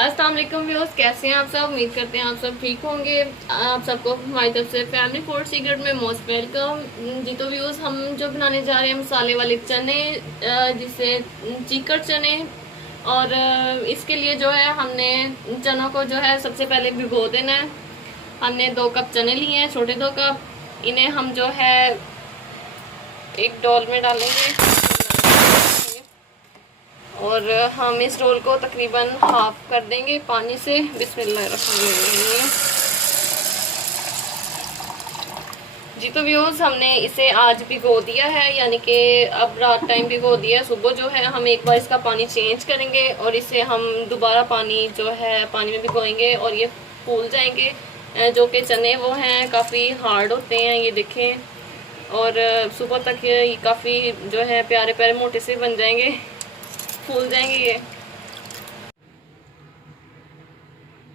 अस्सलाम वालेकुम व्यूअर्स, कैसे हैं आप सब। उम्मीद करते हैं आप सब ठीक होंगे। आप सबको हमारी तरफ से फैमिली फूड सीक्रेट में मोस्ट वेलकम जी। तो व्यूअर्स, हम जो बनाने जा रहे हैं मसाले वाले चने, जिसे चीकड़ चने। और इसके लिए जो है हमने चनों को जो है सबसे पहले भिगो देना है। हमने 2 कप चने लिए हैं, छोटे 2 कप। इन्हें हम जो है एक डोल में डालेंगे और हम इस रोल को तकरीबन हाफ कर देंगे पानी से। बिस्मिल्लाहिर्रहमानिर्रहीम। जी तो व्यूअर्स, हमने इसे आज भिगो दिया है, यानी कि अब रात टाइम भिगो दिया है। सुबह जो है हम एक बार इसका पानी चेंज करेंगे और इसे हम दोबारा पानी जो है पानी में भिगोएंगे और ये फूल जाएंगे। जो कि चने वो हैं काफ़ी हार्ड होते हैं, ये देखें। और सुबह तक ये काफ़ी जो है प्यारे प्यारे मोटे से बन जाएंगे, फूल जाएंगे ये।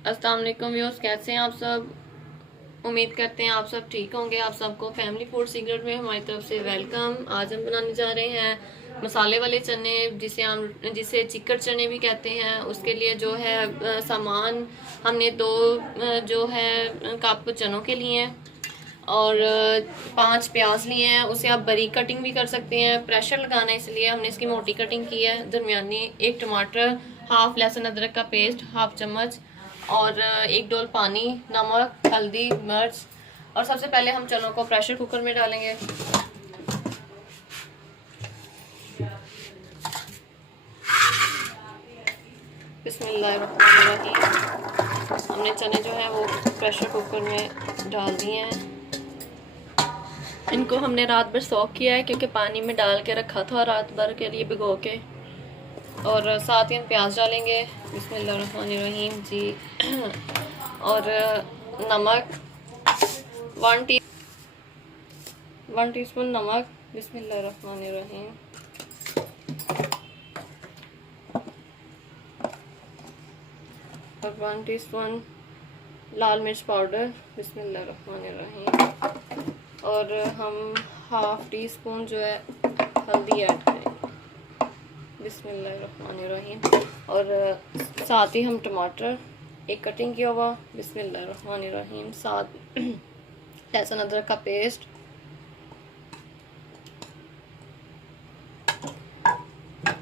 अस्सलाम वालेकुम व्यूअर्स, कैसे हैं आप सब। उम्मीद करते हैं आप सब ठीक होंगे। आप सबको फैमिली फूड सीक्रेट में हमारी तरफ से वेलकम। आज हम बनाने जा रहे हैं मसाले वाले चने, जिसे चिकड़ चने भी कहते हैं। उसके लिए जो है सामान हमने 2 जो है कप चनों के लिए हैं और 5 प्याज लिए हैं। उसे आप बारीक कटिंग भी कर सकते हैं, प्रेशर लगाना है इसलिए हमने इसकी मोटी कटिंग की है। दरमियानी 1 टमाटर, हाफ लहसुन अदरक का पेस्ट, हाफ चम्मच, और 1 डोल पानी, नमक, हल्दी, मिर्च। और सबसे पहले हम चनों को प्रेशर कुकर में डालेंगे। बिस्मिल्लाहिर्रहमानिर्रहीम। हमने चने जो है वो प्रेशर कुकर में डाल दिए हैं। इनको हमने रात भर सोक किया है, क्योंकि पानी में डाल के रखा था रात भर के लिए भिगो के। और साथ ही हम प्याज डालेंगे। बिस्मिल्लाहिर्रहमानिर्रहीम जी। और नमक 1 टीस्पून नमक। बिस्मिल्लाहिर्रहमानिर्रहीम। और 1 टीस्पून लाल मिर्च पाउडर। बिस्मिल्लाहिर्रहमानिर्रहीम। और हम हाफ टी स्पून जो है हल्दी ऐड करेंगे। बिस्मिल्लाहिर्रहमानिर्रहीम। और साथ ही हम टमाटर एक कटिंग किया हुआ। बिस्मिल्लाहिर्रहमानिर्रहीम। साथ लहसुन अदरक का पेस्ट।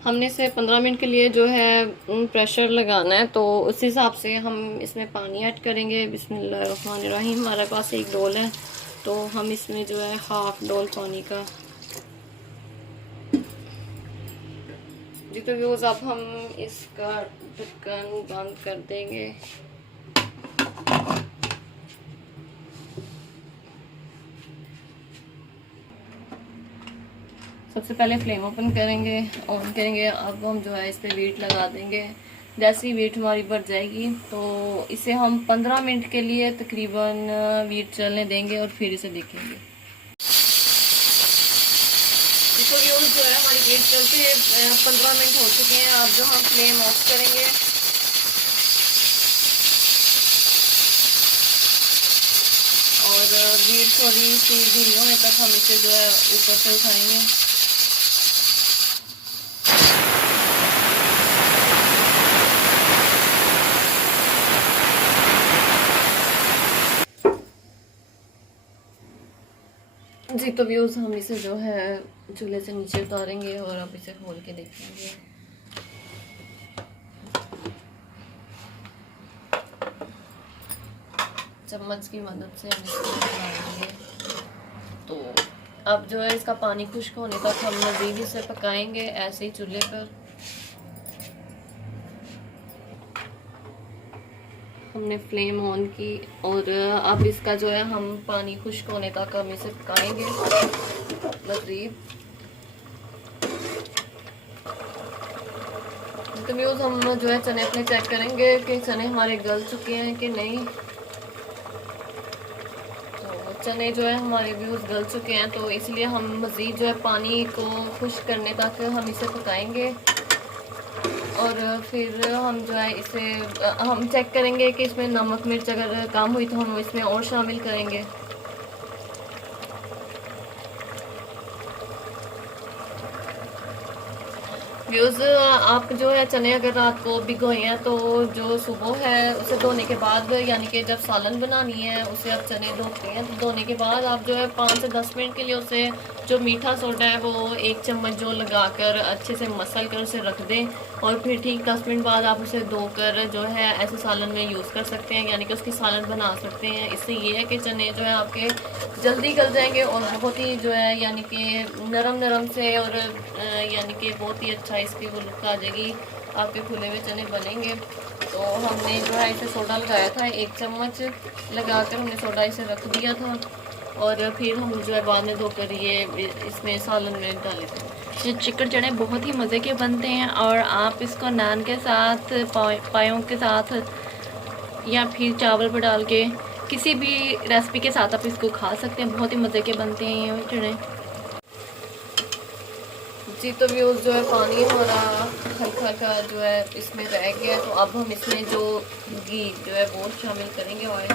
हमने इसे 15 मिनट के लिए जो है प्रेशर लगाना है, तो उस हिसाब से हम इसमें पानी ऐड करेंगे। बिस्मिल्लाहिर्रहमानिर्रहीम। हमारे पास एक डोल है, तो हम इसमें जो है हाफ डोल पानी का। जी तो व्यूअर्स, अब हम इसका ढक्कन बंद कर देंगे। सबसे पहले फ्लेम ओपन करेंगे, ऑन करेंगे। अब हम जो है इस पर वीट लगा देंगे। जैसे ही वीट हमारी बढ़ जाएगी तो इसे हम 15 मिनट के लिए तकरीबन वीट चलने देंगे और फिर इसे देखेंगे। इसको जो है हमारी वीट चलते 15 मिनट हो चुके हैं। अब जो हम फ्लेम ऑफ करेंगे और वीट थोड़ी सी धीमी होने तक हम इसे जो है ऊपर से उठाएंगे। जी तो व्यूज़, हम इसे जो है चूल्हे से नीचे उतारेंगे और अब इसे खोल के देखेंगे। चम्मच की मदद से हम इसको उतारेंगे। तो अब जो है इसका पानी खुश्क होने तक हम मज़ीद इसे पकाएंगे ऐसे ही चूल्हे पर। हमने फ्लेम ऑन की और अब इसका जो है हम पानी खुश्क होने तक हम इसे पकाएंगे मज़ीद। तो व्यूज़, हम जो है चने अपने चेक करेंगे कि चने हमारे गल चुके हैं कि नहीं। तो चने जो है हमारे व्यूज़ गल चुके हैं, तो इसलिए हम मज़ीद जो है पानी को खुश्क करने तक हम इसे पकाएंगे। और फिर हम जो है इसे हम चेक करेंगे कि इसमें नमक मिर्च अगर कम हुई तो हम इसमें और शामिल करेंगे। व्यूज़ आप जो है चने अगर रात को भिगोए हैं तो जो सुबह है उसे धोने के बाद, यानी कि जब सालन बनानी है उसे आप चने धोते हैं, तो धोने के बाद आप जो है 5 से 10 मिनट के लिए उसे जो मीठा सोडा है वो 1 चम्मच जो लगाकर अच्छे से मसल कर उसे रख दें, और फिर ठीक 10 मिनट बाद आप उसे धोकर जो है ऐसे सालन में यूज़ कर सकते हैं, यानी कि उसकी सालन बना सकते हैं। इससे ये है कि चने जो है आपके जल्दी गल जाएंगे और बहुत ही जो है यानी कि नरम नरम से, और यानी कि बहुत ही अच्छा इसकी वो लुक आ जाएगी, आपके फूले हुए चने बनेंगे। तो हमने जो है इसे सोडा लगाया था, 1 चम्मच लगाकर हमने सोडा इसे रख दिया था, और फिर हम जो है बाद में धोकर ये इसमें सालन में डाले थे। ये चिकन चने बहुत ही मज़े के बनते हैं, और आप इसको नान के साथ, पायों के साथ, या फिर चावल पर डाल के किसी भी रेसिपी के साथ आप इसको खा सकते हैं। बहुत ही मज़े के बनते हैं ये चने। जी तो व्यूज़ जो है पानी हमारा हल्का हल्का जो है इसमें रह गया है, तो अब हम इसमें जो घी जो है वो शामिल करेंगे, ऑयल।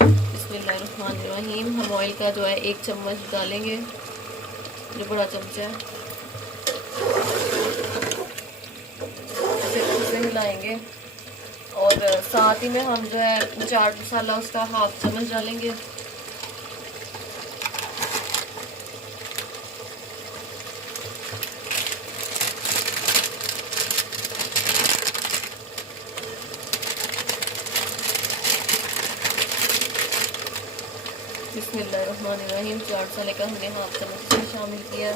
बिस्मिल्लाहिर्रहमानिर्रहीम। हम ऑयल का जो है 1 चम्मच डालेंगे, जो बड़ा चमचा है, इसे अच्छे से हिलाएंगे, और साथ ही में हम जो है चाट मसाला उसका 1/2 चम्मच डालेंगे। बिस्मिल्लाहिर्रहमानिर्रहीम। चाट मसाले का हमने 1/2 चम्मच इसमें शामिल किया,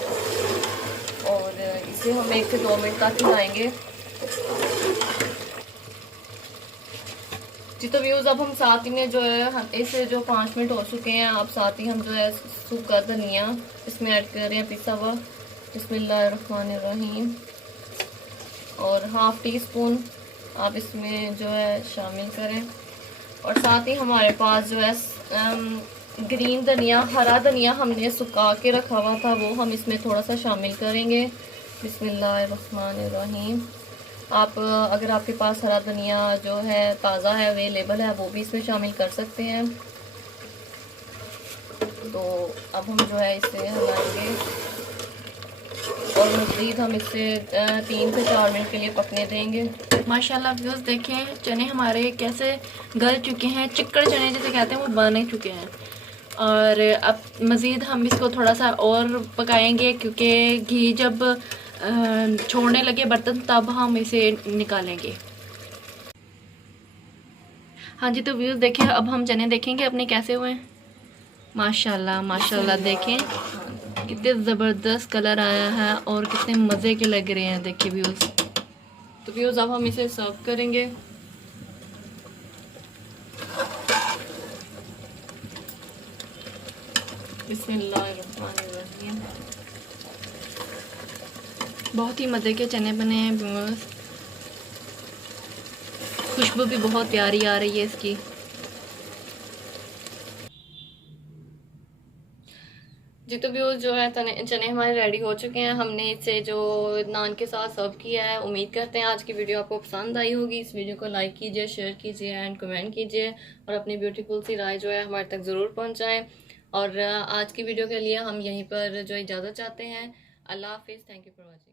और इसे हम 1 से 2 मिनट तक हिलाएंगे। जी तो व्यूज़ अब हम साथ ही में जो है हम इसे जो 5 मिनट हो चुके हैं, आप साथ ही हम जो है सूखा धनिया इसमें ऐड कर रहे हैं, पिसा हुआ। बिस्मिल्लाहिर्रहमानिर्रहीम। और 1/2 टीस्पून आप इसमें जो है शामिल करें, और साथ ही हमारे पास जो है ग्रीन धनिया, हरा धनिया हमने सुखा के रखा हुआ था, वो हम इसमें थोड़ा सा शामिल करेंगे। बिस्मिल्लाहिर्रहमानिर्रहीम। आप अगर आपके पास हरा धनिया जो है ताज़ा है, अवेलेबल है, वो भी इसमें शामिल कर सकते हैं। तो अब हम जो है इसे हिलाएंगे, और मज़ीद हम इसे 3 से 4 मिनट के लिए पकने देंगे। माशाल्लाह व्यूज़ देखें, चने हमारे कैसे गल चुके हैं, चिक्कड़ चने जिसे कहते हैं वो बन चुके हैं। और अब मज़ीद हम इसको थोड़ा सा और पकाएंगे, क्योंकि घी जब छोड़ने लगे बर्तन तब हम इसे निकालेंगे। हाँ जी तो व्यूज़ देखिए, अब हम चने देखेंगे अपने कैसे हुए हैं। माशाल्लाह माशाल्लाह देखें कितने ज़बरदस्त कलर आया है और कितने मज़े के लग रहे हैं। देखिए व्यूज़, तो व्यूज़ अब हम इसे सर्व करेंगे। बिस्मिल्लाहिर्रहमानिर्रहीम। बहुत ही मज़े के चने बने हैं व्यूअर्स, खुशबू भी बहुत प्यारी आ रही है इसकी। जी तो व्यूज़ जो है चने हमारे रेडी हो चुके हैं, हमने इसे जो नान के साथ सर्व किया है। उम्मीद करते हैं आज की वीडियो आपको पसंद आई होगी। इस वीडियो को लाइक कीजिए, शेयर कीजिए एंड कमेंट कीजिए, और अपनी ब्यूटीफुल सी राय जो है हमारे तक ज़रूर पहुँचाएँ। और आज की वीडियो के लिए हम यहीं पर जो इजाज़त चाहते हैं। अल्लाह हाफिज़। Thank you for watching.